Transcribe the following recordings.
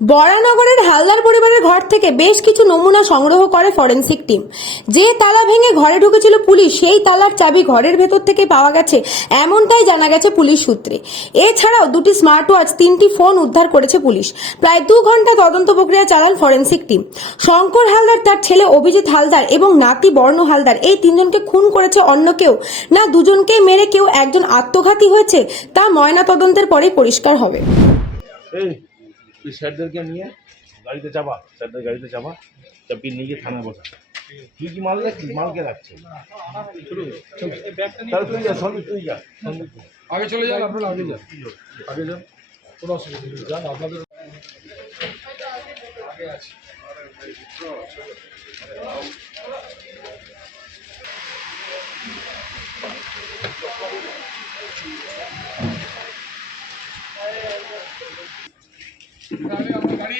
বরানগরের হালদার পরিবারের ঘর থেকে বেশ কিছু নমুনা সংগ্রহ করে ফরেনসিক টিম। যে তালা ভেঙে ঘরে ঢুকেছিল পুলিশ, সেই তালার চাবি ঘরের ভেতর থেকে পাওয়া গেছে, এমনটাই জানা গেছে পুলিশ সূত্রে। এছাড়াও দুটি স্মার্ট ওয়াচ তিনটি ফোন উদ্ধার করেছে পুলিশ। প্রায় দু ঘণ্টা তদন্ত প্রক্রিয়া চালান ফরেনসিক টিম। শঙ্কর হালদার, তার ছেলে অভিজিৎ হালদার এবং নাতি বর্ণ হালদার, এই তিনজনকে খুন করেছে অন্য কেউ, না দুজনকে মেরে কেউ একজন আত্মঘাতী হয়েছে, তা ময়না তদন্তের পরেই পরিষ্কার হবে। তুই স্যারদেরকে নিয়ে গাড়িতে চাপা স্যারদের গাড়িতে চাপা চাপিয়ে নিয়ে গিয়ে থানায় বসা। তুই কি মাল রাখছিস মালকে রাখছে তাহলে তুই যা সঙ্গে তুই যা আগে চলে যান আপনারা আগে যান। আগে যান। কোনো অসুবিধা নেই। যান আপনাদের আগে আছে আগে আপনার গাড়ি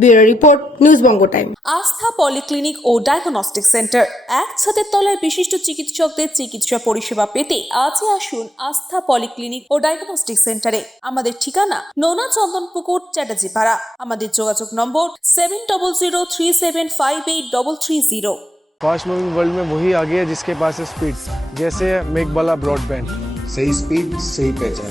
bureau report news Banga time. Aastha polyclinic ও ডায়াগনস্টিক সেন্টার এক ছাদের তলায় বিশিষ্ট চিকিৎসকদের চিকিৎসা পরিষেবা পেতে আজই আসুন আস্থা পলিক্লিনিক ও ডায়াগনস্টিক সেন্টারে। আমাদের ঠিকানা নোনা চন্দনপুকুর চ্যাটার্জি পাড়া আমাদের যোগাযোগ নম্বর seven double zero three seven five eight double three zero. Fast moving world में वही आगे है जिसके पास है स्पीड जैसे मेघबाला ब्रॉडबैंड सही स्पीड सही पहचान